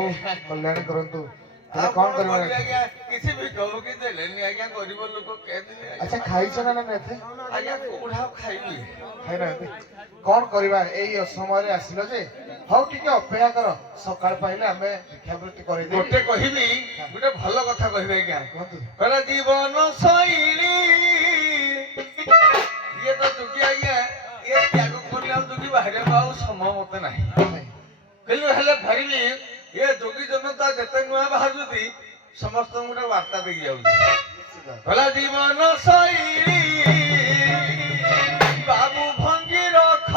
प्रभु कल्याण करंतु कौन करबा किसी भी कहू कि देलेनी आज्ञा गरीब लोक के दिले अच्छा खाइछ ना ना नेथे आज्ञा कोढ़ा खाइबी खाइ ना कौन करबा एई समय रे आसिलो जे हौ टिके अपेक्षा कर सकाळ पाइले हमें भिक्षावृत्ति करै दे गोटे कहिबी गोटे भलो कथा कहिबे आज्ञा कहतु कहला जीवन शैली ये तो दुखी आज्ञा ये त्याग करला दुखी बाहरे बाऊ समय मते नाही कहले हेले भरिली ये जोगी जनता जते नुआ बाजुती समस्त गोटे वार्ता दे जाउची भला जीवन शैली बाबू भंगी रख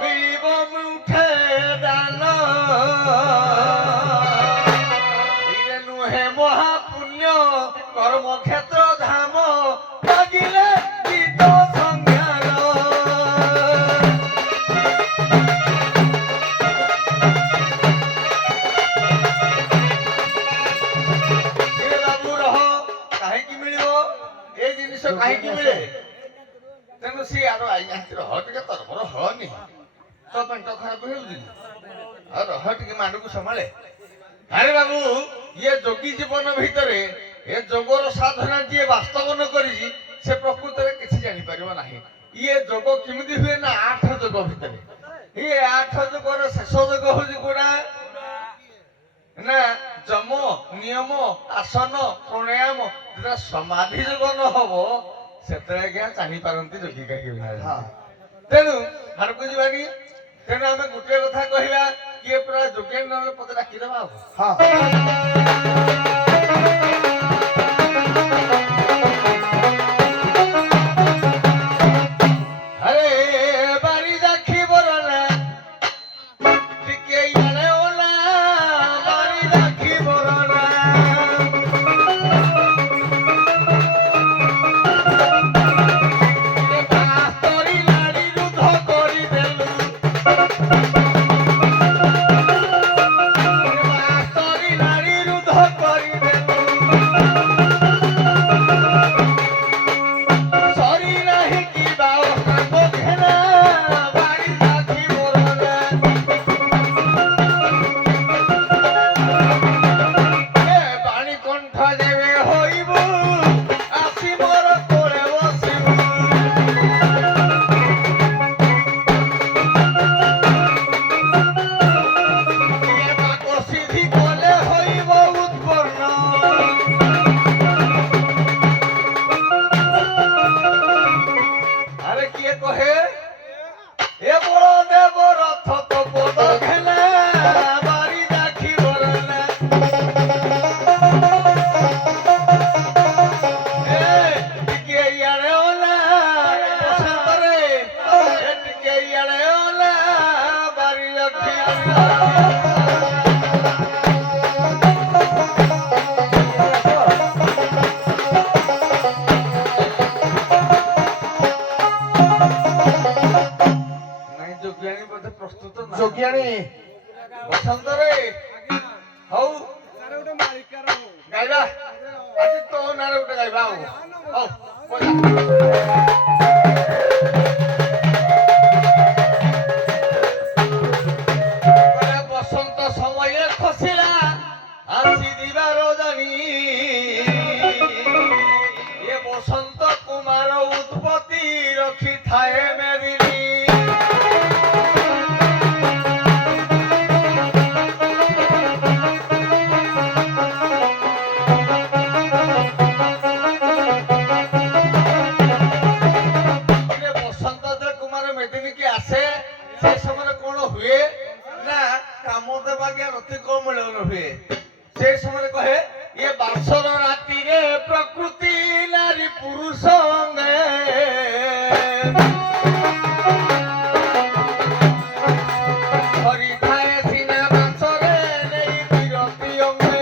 मिलिब मुठे दान इरे नुहे महापुण्य कर्म क्षेत्र धाम लागिले गीत संज्ञान कहीं मिले तेणु सी आरो आज्ञा रह टे तरफर हनी तो पेट खराब हो रह टे मांड को संभाले अरे बाबू ये जोगी जीवन भितर ये जोगर साधना जी वास्तव न करी से प्रकृत में किसी जानी परिबा नहीं ये जोग किमिति हुए ना 8 जोग भितर ये 8 जोगर शेष जोग होजी कोडा ना जम नियम आसन प्राणायाम जेटा समाधि जोग न हबो सेतरे क्या चाहि पारंती जोगी का कि हां तेनु हर को जीवानी तेनु हमें गुटे कथा कहिला कि पूरा जोगी न पद डाकी देबा हां जोगियानी बसंत रे हौ नारे उठे मालिक रो गाइबा आज तो नारे उठे गाइबा हौ बसंत समय खसिला आसी दिबा रोजानी ये बसंत कुमार उत्पत्ति रखी थाए मेदिनी से समय कहे ये बासर राति रे प्रकृति नारी पुरुष हरि थाए सीना बासरे नहीं विरति अंगे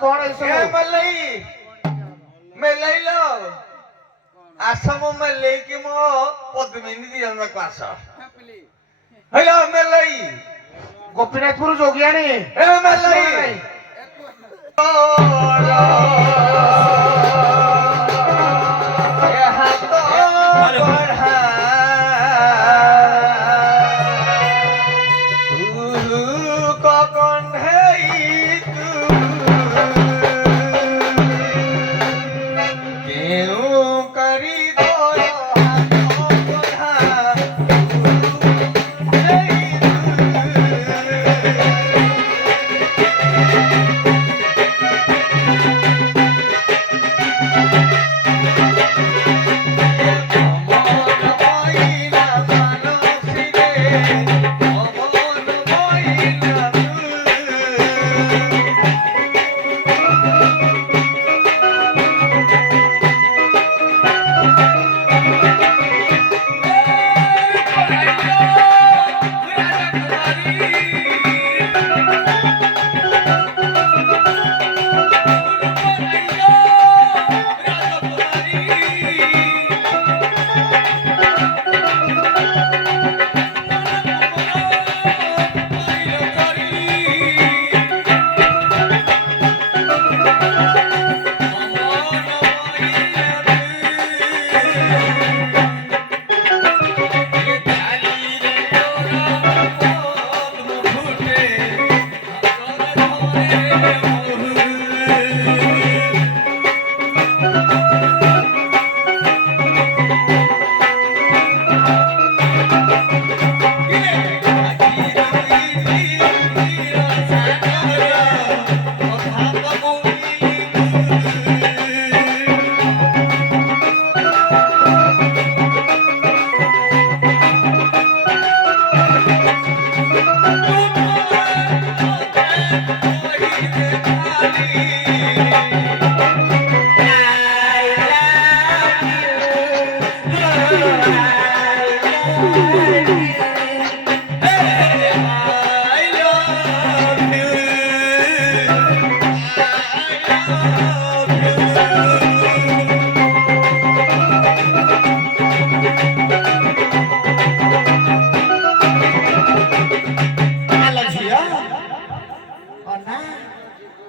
कौन मेलई लो आसम में लेके मो पद्मिनी दी जन को आस हेलो मेलई ଗୋପୀନାଥପୁର ଯୋଗିଆଣୀ ए मेलई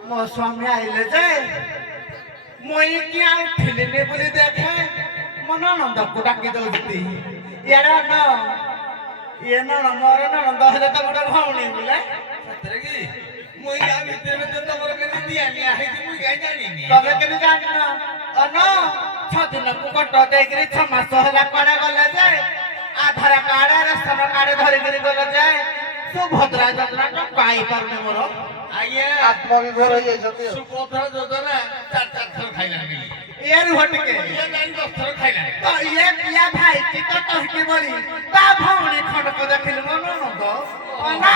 ମୋ ସ୍ୱାମୀ ଆଇଲେ ଯେ ମୁଇଁ କି ଆଉ ଥିଲିନି ବୋଲି ଦେଖେ ମୋ ନଣନ୍ଦକୁ ଡାକି ଦଉଛନ୍ତି ଇଆଡେ ଅନ ଇଏ ମୋର ନଣନ୍ଦ ହେଲେ ତ ଗୋଟେ ଭଉଣୀ ବୋଲେ ସତରେ କି ମୁଇଁ ଆ ଭିତରେ ତମର କେମିତି ଦିଆ ନିଆ ହେଇଛି ମୁଇଁ କାଇଁ ଜାଣିନି ତମେ କେମିତି ଜାଣିନ ଅନ 6 ଦିନକୁ କଟ ଦେଇକିରି 6 ମାସ ହେଲା କୁଆଡେ ଗଲେ ଯେ ଆଧାର କାର୍ଡ ରେସନ କାର୍ଡ ଧରିକିରି ଗଲେ ଯେ ସୁଭଦ୍ରା ଯୋଜନା ପାଇ ପାରୁନି ମୋର ଆଜ୍ଞା ଆତ୍ମବିଭୋର ହେଇଯାଇଛନ୍ତି ଆଉ। ସୁଭଦ୍ରା ଯୋଜନା 4 ଥର ଖାଇଲାଣି ଇଏ ରୁହ ଟିକେ ଇଏ ଜାଣି 10 ଥର ଖାଇଲାଣି ତ ଇଏ ଭାଇଟି ତ କହିକି ବଳି ତା ଭଉଣୀ ଖଣ୍ଡକ ଦେଖିଲି ମୋ ନଣନ୍ଦ ନା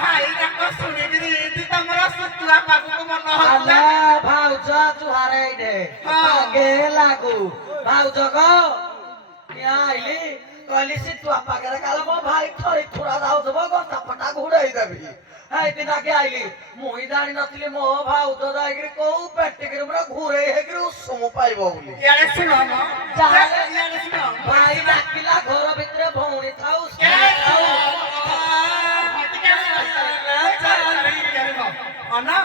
ଭାଇ ଯାକ ଶୁଣିକିରି ଏଠି ତମର ସୁତୁଆ ପାଖକୁ ମନ ଆଲା ହଉଥିଲା ଭାଉଜ ଜୁହାର ଏଇଠେ ହଁ। ଆଗେ ଲାଗୁ ଭାଉଜ ଗ ଆଇଲି କହିଲି ସେ ତୁ ପାଖରେ କାଳେ ମୋ ଭାଇ ଥରି ଥୁରା ଯାଉଥିବ ଗଟା ଫଟା ଘୁଡେଇ ଦେବି ହେଇଦିନ ଆଗେ ଆଇଲି ମୁଇଁ ଜାଣିନଥିଲି ମୋ ଭାଉଜ ଯାଇକିରି କୋଉ ପେଟିକିରି ପୁରା ଘୁରେଇ ହେଇକିରି ଉଷୁମ ପାଇବ ବୋଲି ଇଆଡେ ଶୁଣ ମ ଯାହାହେଲେ ଇଆଡେ ଶୁଣ ଭାଇ ଡାକିଲା ଘର ଭିତରେ ଭଉଣୀ ଥାଉ ଅନା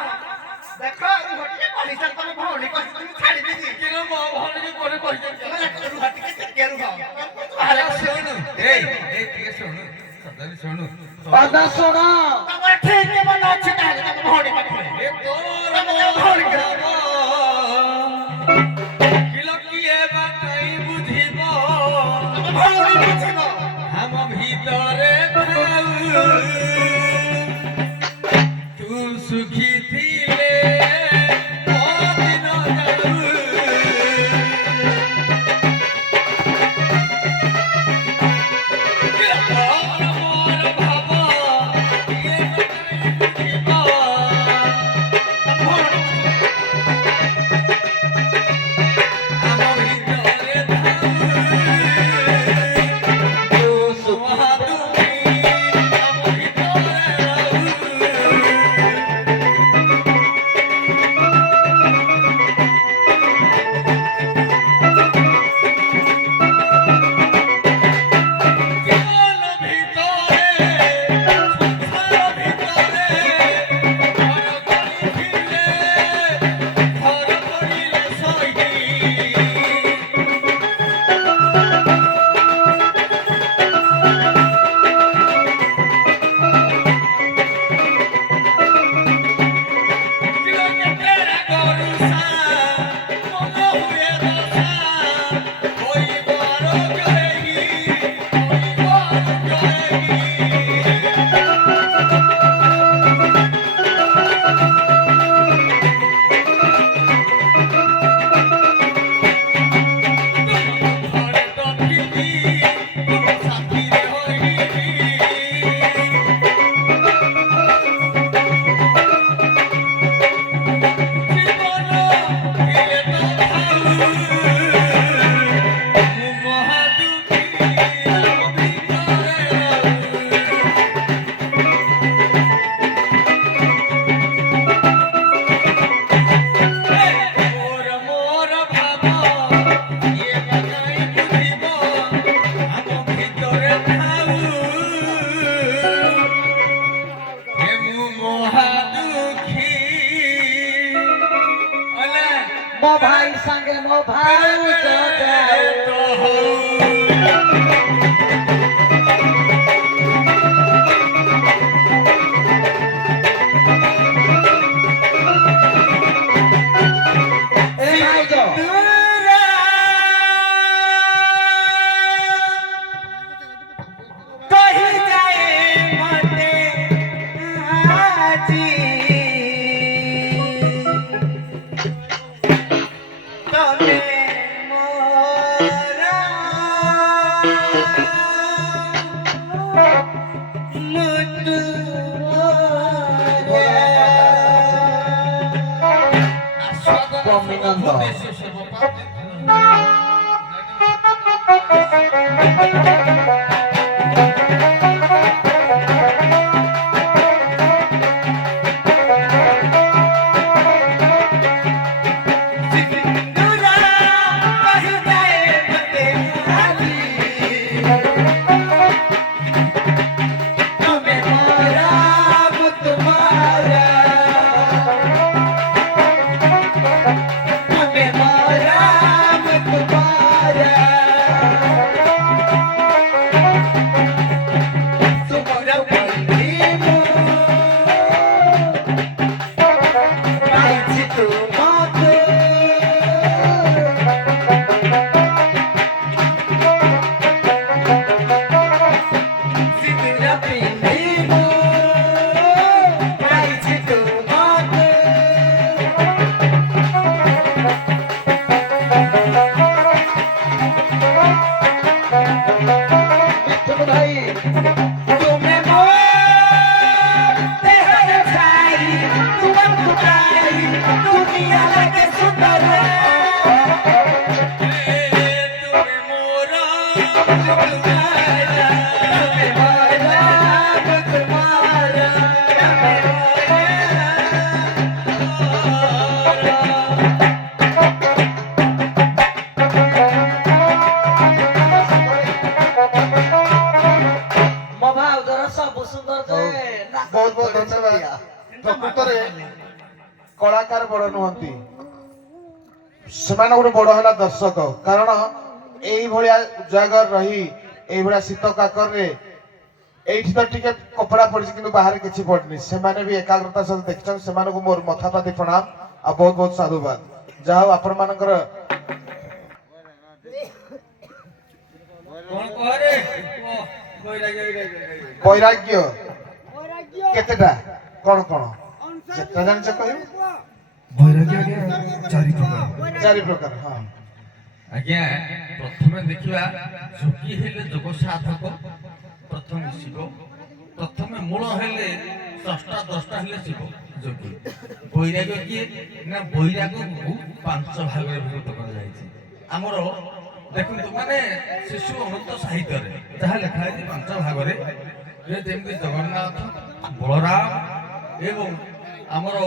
ଦେଖ ରୁହ ଟିକେ କହିସାରି ତମ ଭଉଣୀ କହିଛି তুমি ଛାଡି ଦେଇଛି କିନ୍ତୁ ମୋ ଭଉଣୀ ପରେ କହିଛନ୍ତି ରୁହ ଟିକେ ଟିକେ ରୁହ ଆରେ ଶୁଣୁ ଏଇ ଟିକେ ଶୁଣୁ ସଦାବି ଶୁଣୁ ଅଦା ଶୁଣ ତମର ଠିକ ମନ ଅଛି ତାହେଲେ ତମ ଭଉଣୀ ପାଖରେ ଏ ତୋର ତମେ ତମ ଭଉଣୀ କିଲୋ କିଏ ବାଟାଇ ବୁଝିବ ତମ ଭଉଣୀ ବୁଝିବ ଆମ ଭିତରେ ଥାଉ ତୁ ସୁଖୀ ଥିଲେ ମୋ ଦିନ ଯାଉ କିଲୋ ମୋର ଭାବ କିଏ ମୋ ଭାଇ ସାଙ୍ଗେ ମୋ ଭାଉଜ ଯାଏ। ଏ ଭାଉଜ कही जाए मते आजी तमे मोरा मुटु Combinando. सिंदूरा कही जाए मते आजी तमे मोरा मुटु मारा तमे मोरा मुटु मारा तुमरा प्रेम पाइछि तुमको सिंदूरा प्रेम पाइछि तुमको ମିଥୁନ ଭାଇ तुम्हें मोते हर छाई तुम पुकारी दुनिया लगे सुंदर तुम्हें मोरा तुम्हारा तुम्हें मोरा तुम्हारा ମୋ ଭାଉଜର ସବୁ ସୁନ୍ଦର ଯେ ବହୁତ ବହୁତ ଧନ୍ୟବାଦ। ପ୍ରକୃତରେ କଳାକାର ବଡ ନୁହନ୍ତି, ସେମାନେ ଗୋଟେ ବଡ ହେଲା ଦର୍ଶକ। କାରଣ ଏଇଭଳିଆ ଜାଗାରେ ରହି ଏଇଭଳିଆ ଶୀତ କାକରରେ ଏଇଠି ତ ଟିକେ କପଡା ପଡିଛି କିନ୍ତୁ ବାହାରେ କିଛି ପଡିନି। ସେମାନେ ବି ଏକାଗ୍ରତା ସହିତ ଦେଖିଛନ୍ତି। ସେମାନଙ୍କୁ ମୋର ମଥାପାତି ପ୍ରଣାମ ଆଉ ବହୁତ ବହୁତ ସାଧୁବାଦ। ଯାହା ହଉ ଆପଣ ମାନଙ୍କର ବୈରାଗ୍ୟ କେତେଟା କଣ କଣ ଯେତେ ଜାଣିଛ କହିବ। ଚାରି ପ୍ରକାର। ହଁ ଆଜ୍ଞା ପ୍ରଥମେ ଦେଖିବା ଝୁঁକି ହେଲେ ଯୋଗ ସାଧକ ପ୍ରଥମେ ଶିବ, ପ୍ରଥମେ ମୂଳ ହେଲେ ଷଷ୍ଠା ଦଶଟା ହେଲେ ଶିବ ଯୋଗୀ। ବୈରାଗ୍ୟ କିଏ ନା ବୈରାଗ୍ୟକୁ 5 ଭାଗରେ ବିଭକ୍ତ କରାଯାଇଛି। ଆମର ଦେଖନ୍ତୁ ମାନେ ଶିଶୁ ଅମୃତ ସାହିତ୍ୟରେ ଯାହା ଲେଖା ହେଇଛି 5 ଭାଗରେ, ଯେମିତି ଜଗନ୍ନାଥ, ବଳରାମ ଏବଂ ଆମର